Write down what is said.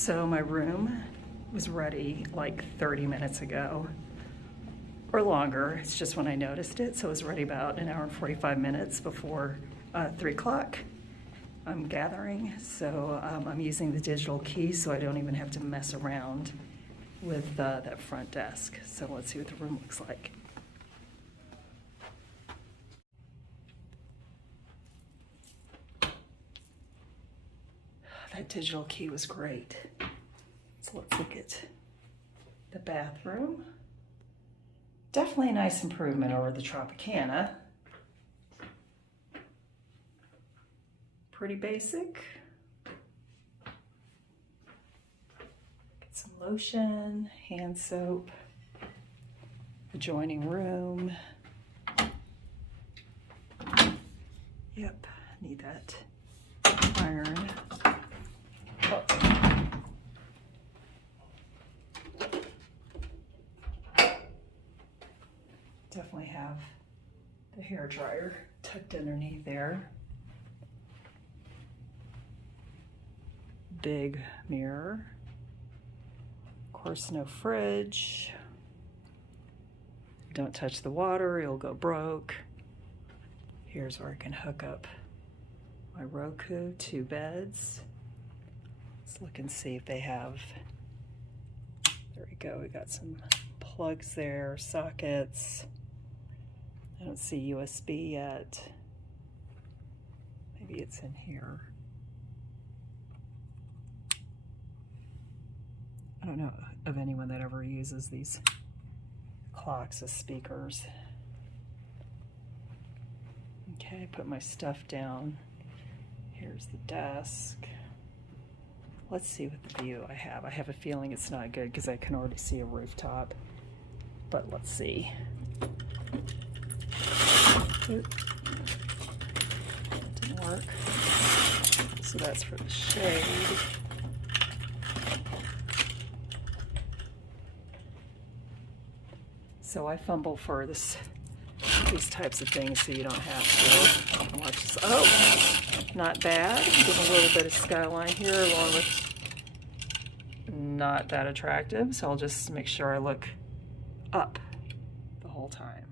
So my room was ready like 30 minutes ago or longer. It's just when I noticed it. So it was ready about an hour and 45 minutes before 3 o'clock. I'm gathering, so I'm using the digital key so I don't even have to mess around with that front desk. So let's see what the room looks like. That digital key was great. So let's look at the bathroom. Definitely a nice improvement over the Tropicana. Pretty basic. Get some lotion, hand soap, adjoining room. Yep, need that iron. Oh. Definitely have the hair dryer tucked underneath there. Big mirror. Of course, no fridge. Don't touch the water, it'll go broke. Here's where I can hook up my Roku, 2 beds. Let's look and see if they have, there we go, we got some plugs there, sockets. I don't see USB yet. Maybe it's in here. I don't know of anyone that ever uses these clocks as speakers. Okay, put my stuff down. Here's the desk. Let's see what the view I have. I have a feeling it's not good because I can already see a rooftop, but let's see. Oop. That didn't work. So that's for the shade. So I fumble for these types of things so you don't have to watch this. Oh, not bad. Give a little bit of skyline here along with not that attractive. So I'll just make sure I look up the whole time.